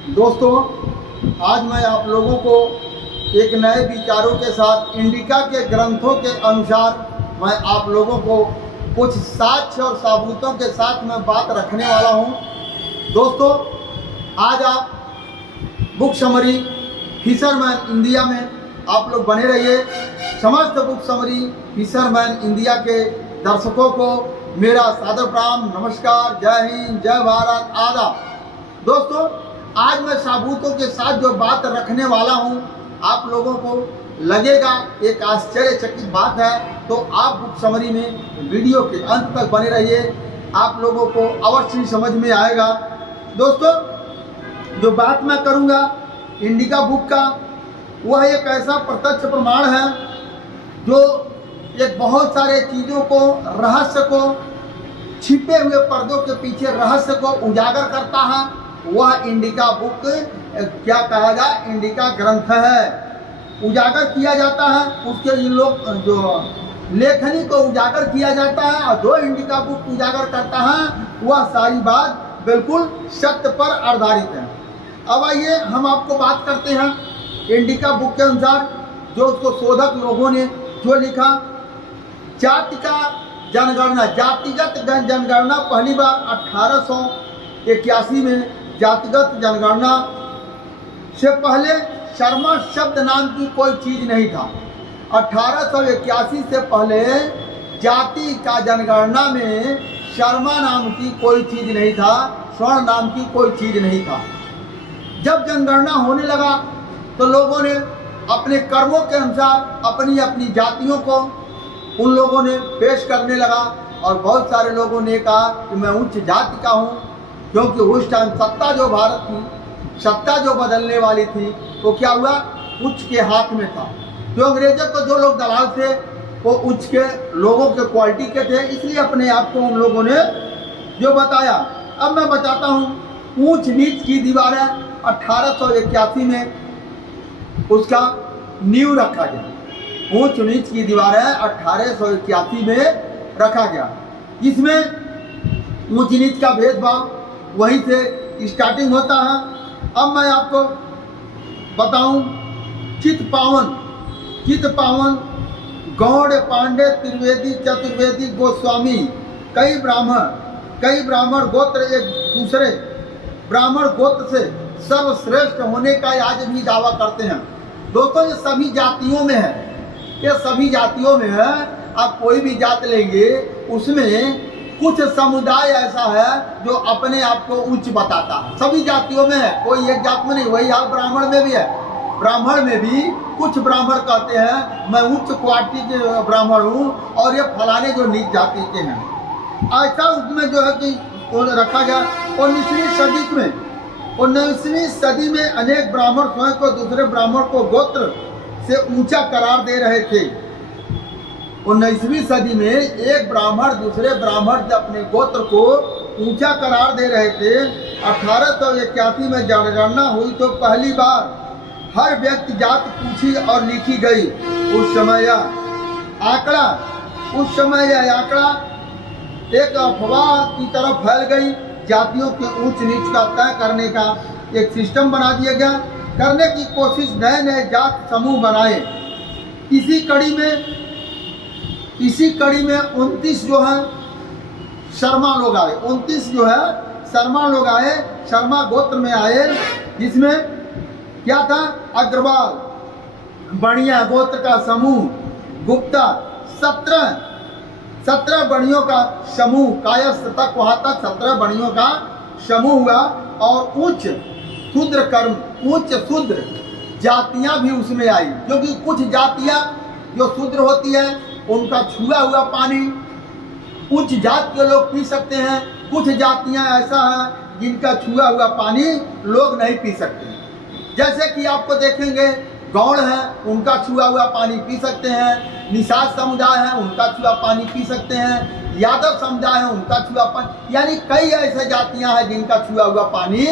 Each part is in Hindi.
दोस्तों, आज मैं आप लोगों को एक नए विचारों के साथ इंडिका के ग्रंथों के अनुसार मैं आप लोगों को कुछ साक्ष्य और सबूतों के साथ मैं बात रखने वाला हूं। दोस्तों, आज आप बुक समरी फिशरमैन इंडिया में आप लोग बने रहिए। समस्त बुक समरी फिशरमैन इंडिया के दर्शकों को मेरा सादर प्रणाम, नमस्कार, जय हिंद, जय भारत, आदाब। दोस्तों, आज मैं सबूतों के साथ जो बात रखने वाला हूं, आप लोगों को लगेगा एक आश्चर्यचकित बात है, तो आप बुक समरी में वीडियो के अंत तक बने रहिए, आप लोगों को अवश्य समझ में आएगा। दोस्तों, जो बात मैं करूंगा इंडिका बुक का, वह एक ऐसा प्रत्यक्ष प्रमाण है जो एक बहुत सारे चीज़ों को, रहस्य को, छिपे हुए पर्दों के पीछे रहस्य को उजागर करता है। वह इंडिका बुक क्या कहेगा, इंडिका ग्रंथ है। उजागर किया जाता है, उसके लोग जो लेखनी को उजागर किया जाता है, और जो इंडिका बुक उजागर करता है वह सारी बात बिल्कुल सत्य पर आधारित है। अब आइए हम आपको बात करते हैं इंडिका बुक के अनुसार जो उसको शोधक लोगों ने जो लिखा। जाति का जनगणना, जातिगत जनगणना पहली बार 1881 में जातिगत जनगणना से पहले शर्मा शब्द नाम की कोई चीज नहीं था। 1881 से पहले जाति का जनगणना में शर्मा नाम की कोई चीज नहीं था, स्वर्ण नाम की कोई चीज नहीं था। जब जनगणना होने लगा तो लोगों ने अपने कर्मों के अनुसार अपनी अपनी जातियों को उन लोगों ने पेश करने लगा, और बहुत सारे लोगों ने कहा कि मैं उच्च जाति का हूँ, क्योंकि उस टाइम सत्ता जो भारत की सत्ता जो बदलने वाली थी, तो क्या हुआ, उच्च के हाथ में था। जो अंग्रेजों को जो लोग दलाल थे वो उच्च के लोगों के क्वालिटी के थे, इसलिए अपने आप को उन लोगों ने जो बताया। अब मैं बताता हूँ ऊंच नीच की दीवारें 1881 में उसका नींव रखा गया। ऊंच नीच की दीवारें 1881 में रखा गया। इसमें ऊंच नीच का भेदभाव वहीं से स्टार्टिंग होता है। अब मैं आपको बताऊं चित्पावन गौड़, पांडे, त्रिवेदी, चतुर्वेदी, गोस्वामी, कई ब्राह्मण गोत्र एक दूसरे ब्राह्मण गोत्र से सर्वश्रेष्ठ होने का आज भी दावा करते हैं। दोस्तों, ये सभी जातियों में है, ये सभी जातियों में है। आप कोई भी जात लेंगे उसमें कुछ समुदाय ऐसा है जो अपने आप को उच्च बताता है। सभी जातियों में है, कोई एक जात में नहीं। वही हाल ब्राह्मण में भी है। ब्राह्मण में भी कुछ ब्राह्मण कहते हैं मैं उच्च क्वालिटी के ब्राह्मण हूँ, और ये फलाने जो नीच जाति के हैं। ऐसा उसमें जो है कि रखा गया। 19वीं सदी में अनेक ब्राह्मण स्वयं को दूसरे ब्राह्मण को गोत्र से ऊंचा करार दे रहे थे। 19वीं सदी में एक ब्राह्मण दूसरे ब्राह्मण से अपने गोत्र को ऊंचा करार दे रहे थे। 1881 में जनगणना हुई तो पहली बार हर व्यक्ति जात पूछी और लिखी गई। उस समय यह आंकड़ा एक अफवाह की तरफ फैल गई। जातियों के ऊंच नीच का तय करने का एक सिस्टम बना दिया गया। करने की कोशिश नए जात समूह बनाए। इसी कड़ी में 29 जो है शर्मा लोग आए। 29 जो है शर्मा लोग आए, शर्मा गोत्र में आए। जिसमें क्या था, अग्रवाल, बणिया गोत्र का समूह, गुप्ता, 17 बणियों का समूह, कायस्थ तक वहाँ तक 17 बणियों का समूह हुआ। और उच्च शूद्र जातियाँ भी उसमें आई, क्योंकि कुछ जातियाँ जो शूद्र होती है उनका छुआ हुआ पानी उच्च जात के लोग पी सकते हैं। कुछ जातियां ऐसा है जिनका छुआ हुआ पानी लोग नहीं पी सकते। जैसे कि आपको देखेंगे गौड़ है, उनका छुआ हुआ पानी पी सकते हैं। निषाद समुदाय है, उनका छुआ पानी पी सकते हैं। यादव समुदाय है, उनका छुआ पानी, यानी कई ऐसे जातियां हैं जिनका छुआ हुआ पानी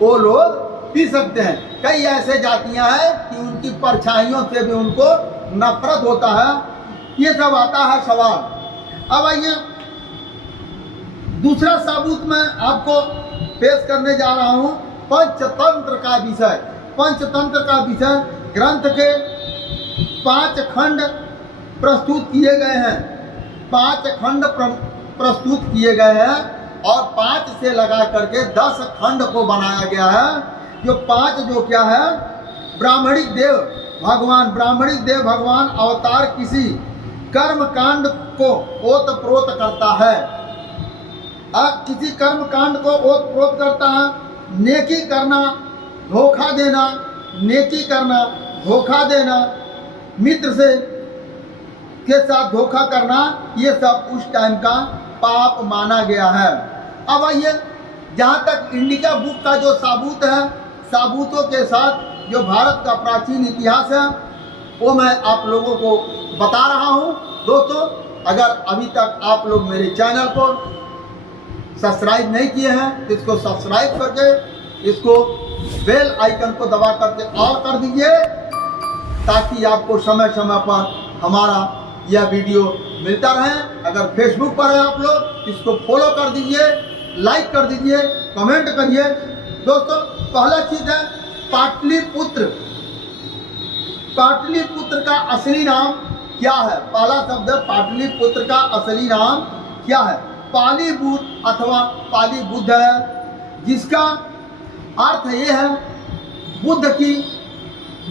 वो लोग पी सकते हैं। कई ऐसे जातियां हैं कि उनकी परछाइयों से भी उनको नफरत होता है। ये सब आता है सवाल। अब आइए दूसरा सबूत मैं आपको पेश करने जा रहा हूँ पंचतंत्र का विषय। पंचतंत्र का विषय ग्रंथ के 5 खंड प्रस्तुत किए गए हैं। 5 खंड प्रस्तुत किए गए हैं और 5 से लगा करके 10 खंड को बनाया गया है। जो 5 जो क्या है, ब्राह्मणिक देव भगवान अवतार किसी कर्म कांड को ओतप्रोत करता है। किसी कर्म कांड को ओतप्रोत करता है। नेकी करना, धोखा देना, नेकी करना, धोखा देना, मित्र से के साथ धोखा करना, ये सब उस टाइम का पाप माना गया है। अब आइए, जहाँ तक इंडिका बुक का जो साबूत है, साबूतों के साथ जो भारत का प्राचीन इतिहास है वो मैं आप लोगों को बता रहा हूँ। दोस्तों, अगर अभी तक आप लोग मेरे चैनल को सब्सक्राइब नहीं किए हैं तो इसको सब्सक्राइब करके इसको बेल आइकन को दबा करके ऑल कर दीजिए, ताकि आपको समय समय पर हमारा यह वीडियो मिलता रहे। अगर फेसबुक पर है आप लोग, इसको फॉलो कर दीजिए, लाइक कर दीजिए, कमेंट करिए। दोस्तों, पहला चीज है पाटलिपुत्र। पाटलिपुत्र का असली नाम क्या है? पहला शब्द है पाटलिपुत्र का असली नाम क्या है? पालीबुद्ध अथवा पालीबुद्ध है, जिसका अर्थ ये है बुद्ध की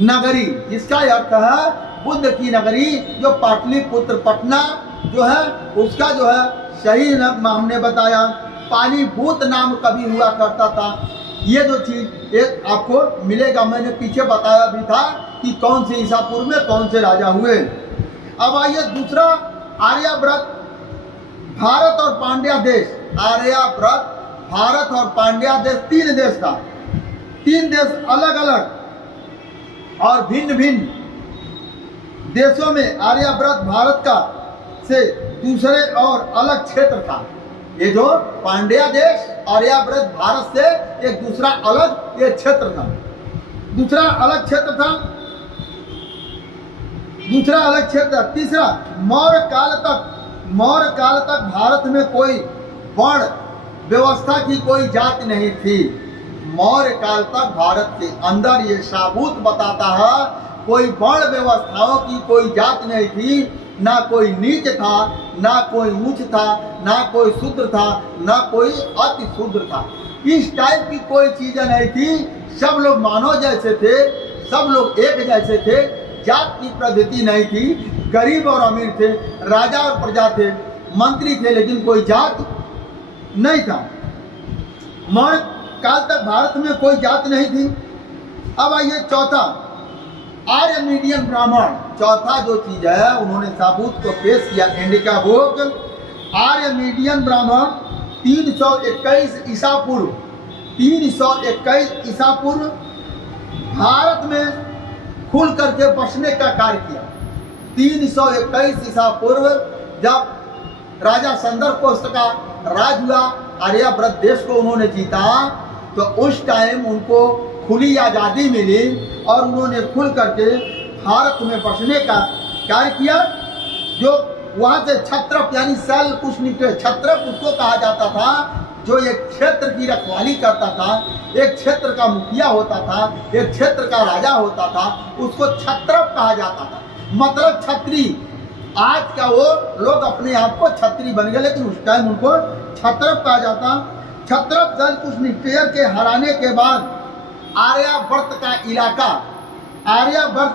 नगरी। जिसका अर्थ है बुद्ध की नगरी। जो पाटलिपुत्र पटना जो है उसका जो है सही नाम हमने बताया पालीभूत नाम कभी हुआ करता था। ये जो चीज एक आपको मिलेगा, मैंने पीछे बताया भी था कि कौन से ईसापुर में कौन से राजा हुए। अब आइए दूसरा, आर्यावर्त भारत और पांड्या देश। आर्यावर्त भारत और पांड्या देश 3 देश था। 3 देश अलग अलग और भिन्न भिन्न देशों में आर्यावर्त भारत का से दूसरे और अलग क्षेत्र था। ये जो पांड्या देश आर्यावर्त भारत से एक दूसरा अलग ये क्षेत्र था। दूसरा अलग क्षेत्र था। तीसरा, मौर्य काल तक भारत में कोई वर्ण व्यवस्था की कोई जाति नहीं थी। मौर्य काल तक भारत के अंदर ये साबूत बताता है कोई वर्ण व्यवस्थाओं की कोई जाति नहीं थी। ना कोई नीच था, ना कोई ऊंच था, ना कोई शूद्र था, ना कोई अति शूद्र था। इस टाइप की कोई चीजें नहीं थी। सब लोग मानव जैसे थे, सब लोग एक जैसे थे। जात की पद्धति नहीं थी। गरीब और अमीर थे, राजा और प्रजा थे, मंत्री थे, लेकिन कोई जात नहीं था। मौर्य काल तक भारत में कोई जात नहीं थी। अब आइए चौथा, आर्य मीडियन ब्राह्मण। चौथा जो चीज है उन्होंने साबूत को पेश किया इंडिका बुक। आर्य मीडियन ब्राह्मण 321 ईसा पूर्व 321 ईसा पूर्व भारत में खुल करके बसने का कार्य किया। 321 ईसा पूर्व जब राजा संदर्भकोष्ठ का राज हुआ, आर्यावर्त देश को उन्होंने जीता, तो उस टाइम उनको खुली आज़ादी मिली और उन्होंने खुल करके भारत में बसने का कार्य किया। जो वहाँ से क्षत्रप यानी शैल कुछ निकले, क्षत्रप उसको कहा जाता था जो एक क्षेत्र की रखवाली करता था, एक क्षेत्र का मुखिया होता था, एक क्षेत्र का राजा होता था, उसको क्षत्रप कहा जाता था। मतलब छत्री। आज का वो लोग अपने आप को छत्री बन गए, लेकिन उस टाइम उनको क्षत्रप कहा जाता। क्षत्रप शैलकुश निकेयर के हराने के बाद आर्यावर्त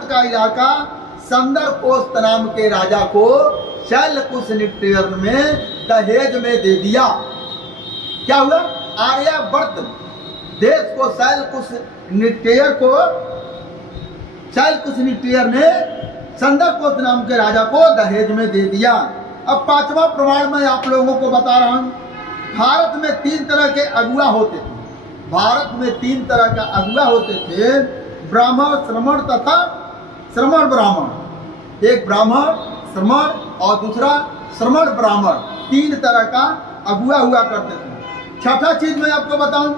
का इलाका संदर्भकोष्ठ नाम के राजा को शैलकुश निकेयर में दहेज में दे दिया। क्या हुआ? आर्यावर्त देश को शैलकुश निकेयर ने संदर्भकोष्ठ नाम के राजा को दहेज में दे दिया। अब 5वां प्रमाण मैं आप लोगों को बता रहा हूं। भारत में 3 तरह के अगुआ होते थे। भारत में 3 तरह का अगुआ होते थे, ब्राह्मण, श्रमण तथा श्रमण ब्राह्मण। एक ब्राह्मण, श्रमण और दूसरा श्रमण ब्राह्मण। 3 तरह का अगुआ हुआ करते थे। छठा चीज मैं आपको बताऊं,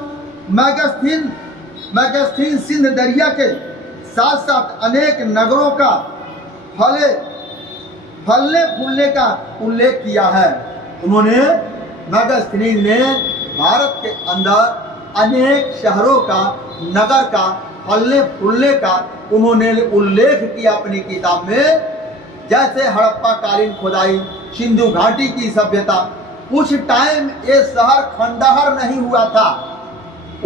मैगस्थीन सिंध दरिया के साथ साथ अनेक नगरों का फलने फूलने का उल्लेख किया है। उन्होंने मैगस्थीन ने भारत के अंदर अनेक शहरों का, नगर का, फलने फूलने का उन्होंने उल्लेख किया अपनी किताब में। जैसे हड़प्पा कालीन खुदाई, सिंधु घाटी की सभ्यता, उस टाइम ये शहर खंडहर नहीं हुआ था।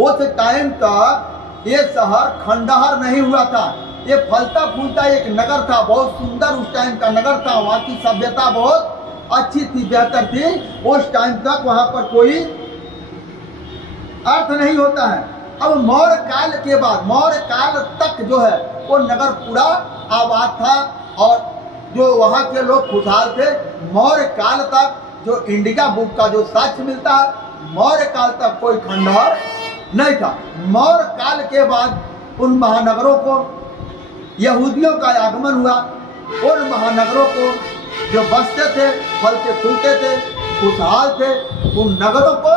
उस टाइम तक ये शहर खंडहर नहीं हुआ था। ये फलता फूलता एक नगर था, बहुत सुंदर उस टाइम का नगर था। वहाँ की सभ्यता बहुत अच्छी थी, बेहतर थी। उस टाइम तक वहाँ पर कोई अर्थ नहीं होता है। अब मौर्य काल के बाद, मौर्य काल तक जो है वो नगर पूरा आबाद था और जो वहाँ के लोग खुशहाल थे। मौर्य काल तक जो इंडिका बुक का जो साक्ष्य मिलता है, मौर्य काल तक कोई खंडहर नहीं था। मौर्य काल के बाद उन महानगरों को यहूदियों का आगमन हुआ। उन महानगरों को जो बसते थे, फलते फूलते थे, खुशहाल थे, उन नगरों को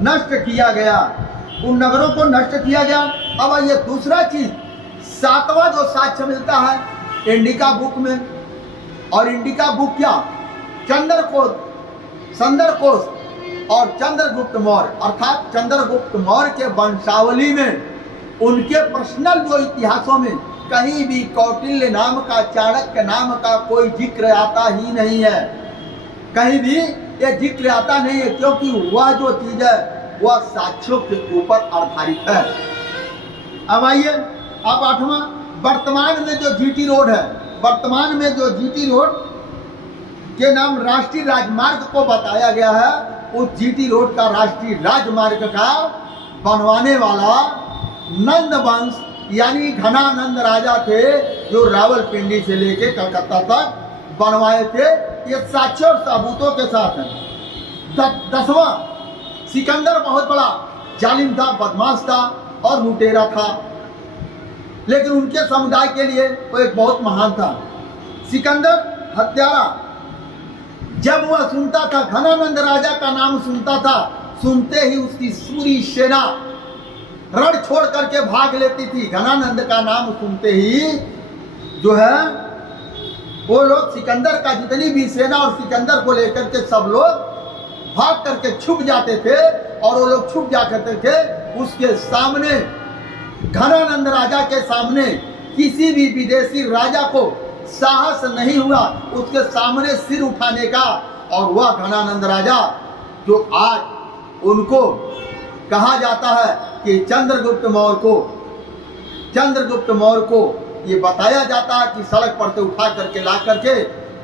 नष्ट किया गया। उन नगरों को नष्ट किया गया। अब ये दूसरा चीज, सातवां जो साक्ष्य मिलता है इंडिका बुक में, और इंडिका बुक क्या, चंद्रकोश और चंद्रगुप्त मौर्य, अर्थात चंद्रगुप्त मौर्य के वंशावली में उनके पर्सनल जो इतिहासों में कहीं भी कौटिल्य नाम का, चाणक्य नाम का कोई जिक्र आता ही नहीं है। कहीं भी ये जिक्र आता नहीं है, क्योंकि वह जो चीज है वह साक्ष्यों के ऊपर आधारित है। अब आइए, अब आठवां, वर्तमान में जो जीटी रोड है, वर्तमान में जो जीटी रोड के नाम राष्ट्रीय राजमार्ग को बताया गया है, उस जीटी रोड का राष्ट्रीय राजमार्ग का बनवाने वाला नंद वंश यानी घनानंद राजा थे, जो रावलपिंडी से लेके कलकत्ता तक बनवाए थे। ये साक्ष्य और सबूतों के साथ है। 10वां, सिकंदर बहुत बड़ा जालिम था, बदमाश था और लुटेरा था, लेकिन उनके समुदाय के लिए वो एक बहुत महान था। सिकंदर हत्यारा, जब वह सुनता था, घनानंद राजा का नाम सुनता था, सुनते ही उसकी पूरी सेना रण छोड़ करके भाग लेती थी। घनानंद का नाम सुनते ही जो है वो लोग, सिकंदर का जितनी भी सेना और सिकंदर को लेकर के सब लोग भाग करके छुप जाते थे। और वो लोग छुप जा करते थे उसके सामने, घनानंद राजा के सामने किसी भी विदेशी राजा को साहस नहीं हुआ उसके सामने सिर उठाने का। और वह घनानंद राजा जो आज उनको कहा जाता है कि चंद्रगुप्त मौर्य को ये बताया जाता है कि सड़क पर से उठा करके ला करके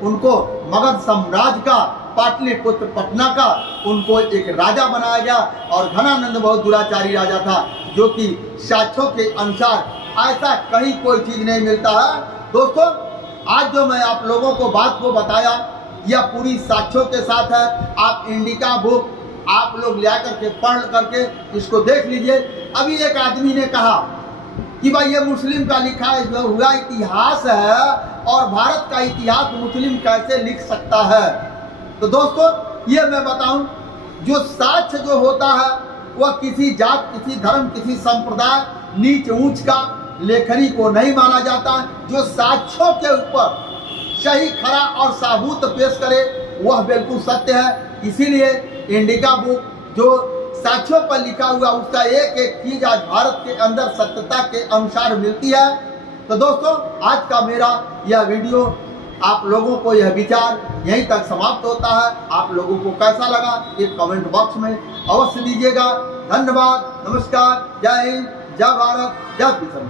उनको मगध साम्राज्य का, पाटलिपुत्र पटना का उनको एक राजा बनाया गया। और घनानंद बहुत दुराचारी राजा था, जो कि साक्ष्यों के अनुसार ऐसा कहीं कोई चीज नहीं मिलता है। दोस्तों, आज जो मैं आप लोगों को बात को बताया, यह पूरी साक्ष्यों के साथ है। आप इंडिका बुक आप लोग ले करके पढ़ करके इसको देख लीजिए। अभी एक आदमी ने कहा कि भाई ये मुस्लिम का लिखा हुआ इतिहास है और भारत का इतिहास मुस्लिम कैसे लिख सकता है। तो दोस्तों, ये मैं बताऊं, जो साक्ष्य जो होता है वह किसी जात, किसी धर्म, किसी संप्रदाय, नीच ऊंच का लेखनी को नहीं माना जाता। जो साक्ष्यों के ऊपर सही, खरा और साबूत पेश करे वह बिल्कुल सत्य है। इसीलिए इंडिका बुक जो साक्ष्यों पर लिखा हुआ, उसका एक एक चीज आज भारत के अंदर सत्यता के अनुसार मिलती है। तो दोस्तों, आज का मेरा यह वीडियो, आप लोगों को यह विचार यहीं तक समाप्त होता है। आप लोगों को कैसा लगा एक कमेंट बॉक्स में अवश्य दीजिएगा। धन्यवाद, नमस्कार, जय हिंद, जय भारत, जय किसान।